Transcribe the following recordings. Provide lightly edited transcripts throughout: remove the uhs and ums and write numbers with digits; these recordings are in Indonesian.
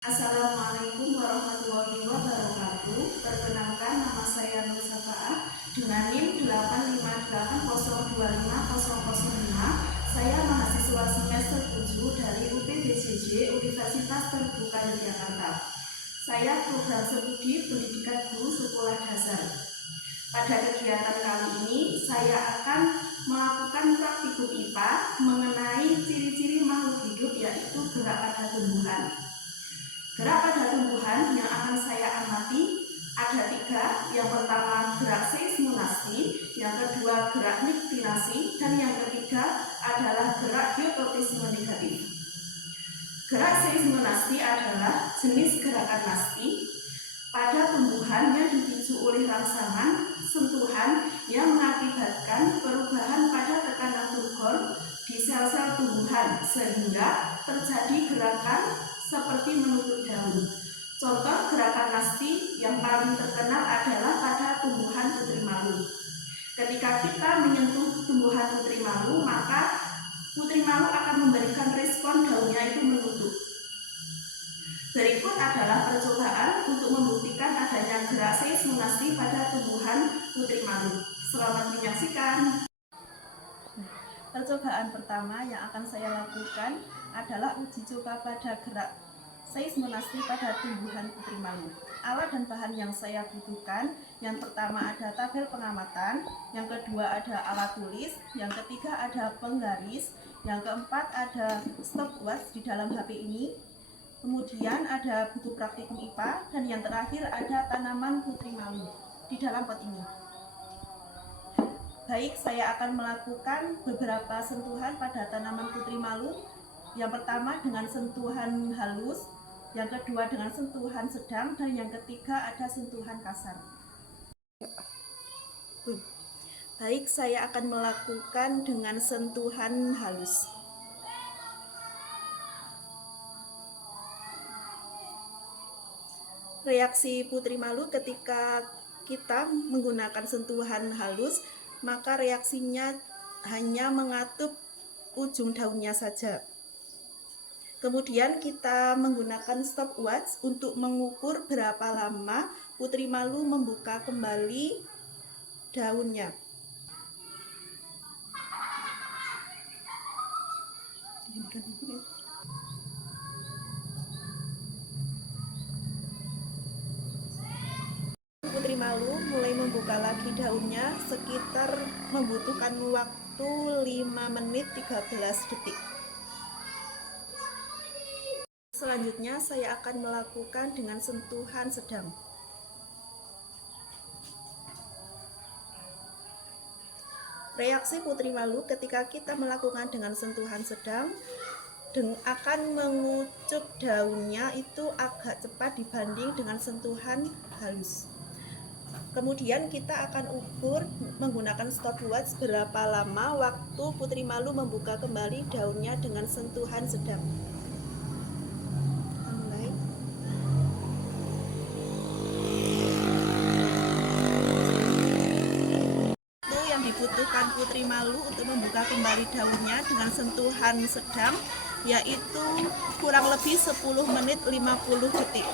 Assalamualaikum warahmatullahi wabarakatuh. Perkenalkan, nama saya Nur Safaah dengan NIM 858025005. Saya mahasiswa semester 7 dari UPBJJ Universitas Terbuka Yogyakarta. Saya program studi pendidikan guru sekolah dasar. Pada kegiatan kali ini, saya akan melakukan praktikum IPA mengenai ciri-ciri makhluk hidup, yaitu gerak pada tumbuhan. Gerak pada tumbuhan yang akan saya amati ada 3. Yang pertama, gerak seismonasti, yang kedua, gerak niktinasi, dan yang ketiga adalah gerak biotopisme negatif. Gerak seismonasti adalah jenis gerakan nasti pada tumbuhan yang dipicu oleh rangsangan sentuhan yang mengakibatkan perubahan pada tekanan turgor di sel-sel tumbuhan sehingga terjadi gerakan seperti menutup daun. Contoh gerakan nasti yang paling terkenal adalah pada tumbuhan putri malu. Ketika kita menyentuh tumbuhan putri malu, maka putri malu akan memberikan respon daunnya itu menutup. Berikut adalah percobaan untuk membuktikan adanya gerak seismonasti pada tumbuhan putri malu. Selamat menyaksikan. Percobaan pertama yang akan saya lakukan adalah uji coba pada gerak seismonasti pada tumbuhan putri malu. Alat dan bahan yang saya butuhkan, yang pertama ada tabel pengamatan, yang kedua ada alat tulis, yang ketiga ada penggaris, yang keempat ada stopwatch di dalam HP ini. Kemudian ada buku praktikum IPA, dan yang terakhir ada tanaman putri malu di dalam pot ini. Baik, saya akan melakukan beberapa sentuhan pada tanaman putri malu. Yang pertama dengan sentuhan halus, yang kedua dengan sentuhan sedang, dan yang ketiga ada sentuhan kasar. Baik, saya akan melakukan dengan sentuhan halus. Reaksi putri malu ketika kita menggunakan sentuhan halus, maka reaksinya hanya mengatup ujung daunnya saja. Kemudian kita menggunakan stopwatch untuk mengukur berapa lama putri malu membuka kembali daunnya. Putri malu mulai membuka lagi daunnya sekitar membutuhkan waktu 5 menit 13 detik. Selanjutnya saya akan melakukan dengan sentuhan sedang. Reaksi putri malu ketika kita melakukan dengan sentuhan sedang akan mengucup daunnya itu agak cepat dibanding dengan sentuhan halus. Kemudian kita akan ukur menggunakan stopwatch berapa lama waktu putri malu membuka kembali daunnya dengan sentuhan sedang. Mulai. Waktu yang dibutuhkan putri malu untuk membuka kembali daunnya dengan sentuhan sedang yaitu kurang lebih 10 menit 50 detik.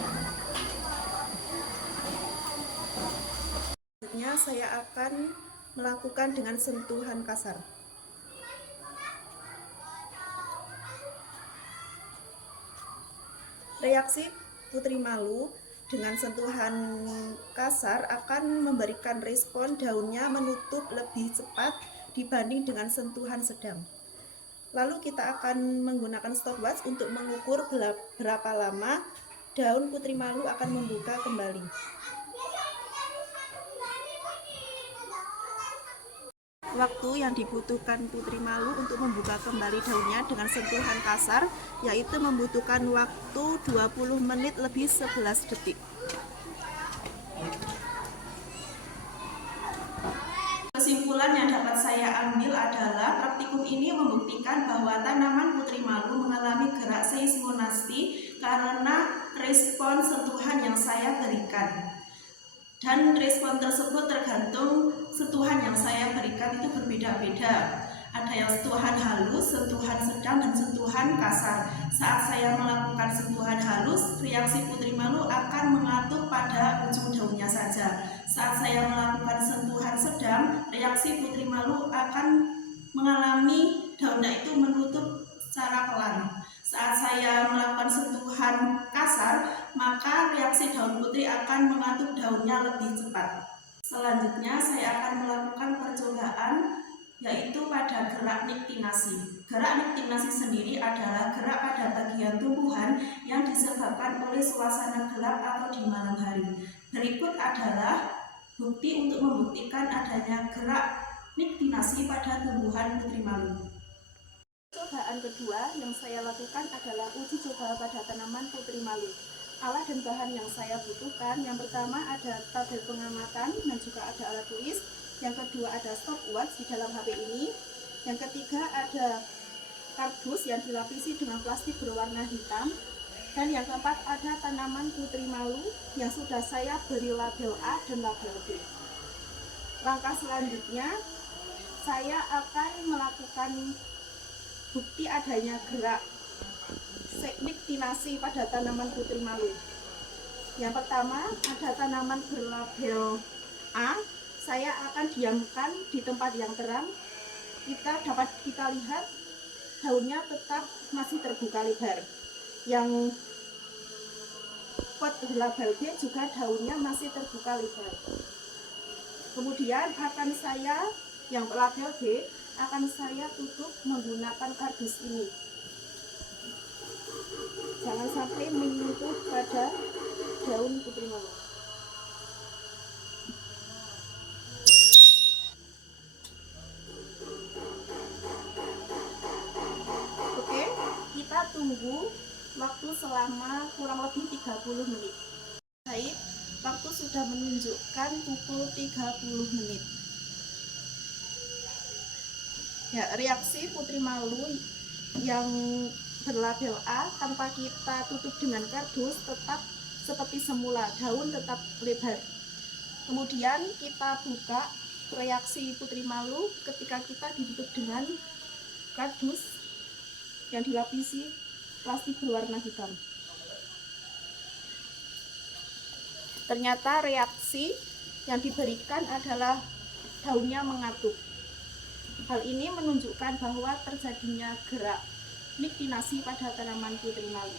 Saya akan melakukan dengan sentuhan kasar. Reaksi putri malu dengan sentuhan kasar akan memberikan respon daunnya menutup lebih cepat dibanding dengan sentuhan sedang. Lalu kita akan menggunakan stopwatch untuk mengukur berapa lama daun putri malu akan membuka kembali. Waktu yang dibutuhkan putri malu untuk membuka kembali daunnya dengan sentuhan kasar yaitu membutuhkan waktu 20 menit lebih 11 detik. Kesimpulan yang dapat saya ambil adalah praktikum ini membuktikan bahwa tanaman putri malu mengalami gerak seismonasti karena respon sentuhan yang saya berikan. Dan respon tersebut tergantung sentuhan yang saya berikan itu berbeda-beda. Ada yang sentuhan halus, sentuhan sedang, dan sentuhan kasar. Saat saya melakukan sentuhan halus, reaksi putri malu akan mengatuk pada ujung daunnya saja. Saat saya melakukan sentuhan sedang, reaksi putri malu akan mengalami daunnya itu menutup secara pelan. Saat saya melakukan sentuhan kasar, maka reaksi daun putri akan mengatuk daunnya lebih cepat. Selanjutnya saya akan melakukan percobaan yaitu pada gerak niktinasi. Gerak niktinasi sendiri adalah gerak pada bagian tumbuhan yang disebabkan oleh suasana gelap atau di malam hari. Berikut adalah bukti untuk membuktikan adanya gerak niktinasi pada tumbuhan putri malu. Percobaan kedua yang saya lakukan adalah uji coba pada tanaman putri malu. Alat dan bahan yang saya butuhkan, yang pertama ada tabel pengamatan dan juga ada alat tulis. Yang kedua ada stopwatch di dalam HP ini. Yang ketiga ada kardus yang dilapisi dengan plastik berwarna hitam. Dan yang keempat ada tanaman putri malu yang sudah saya beri label A dan label B. Langkah selanjutnya saya akan melakukan bukti adanya gerak niktinasi pada tanaman putri malu. Yang pertama ada tanaman berlabel A. Saya akan diamkan di tempat yang terang. Dapat kita lihat daunnya tetap masih terbuka lebar. Yang pot berlabel B juga daunnya masih terbuka lebar. Kemudian akan saya yang berlabel B akan saya tutup menggunakan kardus ini. Jangan sampai menyentuh pada daun putri malu. Oke, kita tunggu waktu selama kurang lebih 30 menit. Baik, waktu sudah menunjukkan pukul 30 menit. Ya, reaksi putri malu yang berlabel A tanpa kita tutup dengan kardus tetap seperti semula, daun tetap lebar. Kemudian kita buka reaksi putri malu ketika kita ditutup dengan kardus yang dilapisi plastik berwarna hitam. Ternyata reaksi yang diberikan adalah daunnya mengatuk. Hal ini menunjukkan bahwa terjadinya gerak niktinasi pada tanaman putri malu.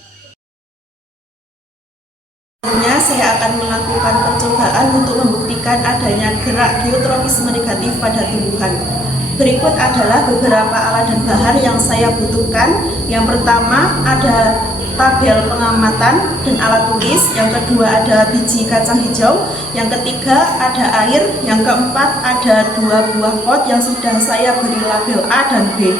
Selanjutnya saya akan melakukan percobaan untuk membuktikan adanya gerak geotropisme negatif pada tumbuhan. Berikut adalah beberapa alat dan bahan yang saya butuhkan. Yang pertama ada tabel pengamatan dan alat tulis. Yang kedua ada biji kacang hijau. Yang ketiga ada air. Yang keempat ada 2 buah pot yang sudah saya beri label A dan B.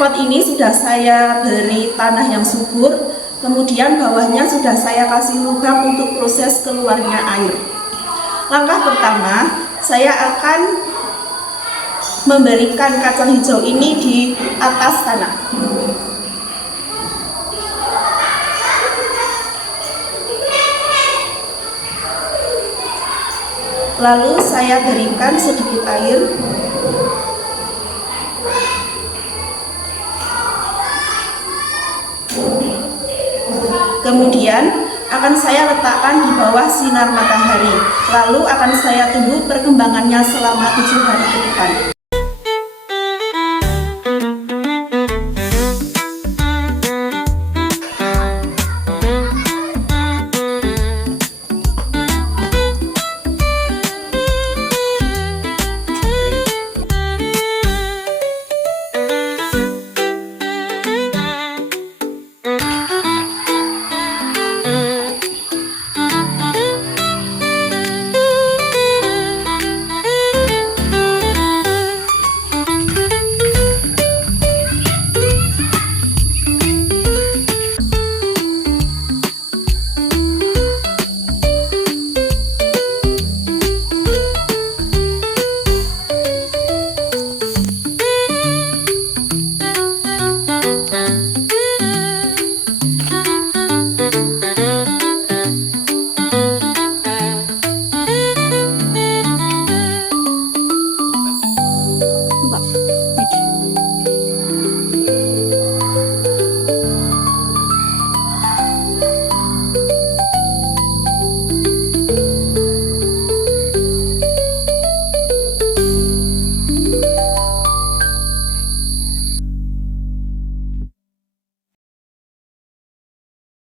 Pot ini sudah saya beri tanah yang subur, kemudian bawahnya sudah saya kasih lubang untuk proses keluarnya air. Langkah pertama, saya akan memberikan kacang hijau ini di atas tanah. Lalu saya berikan sedikit air. Kemudian akan saya letakkan di bawah sinar matahari. Lalu akan saya tunggu perkembangannya selama 7 hari ke depan.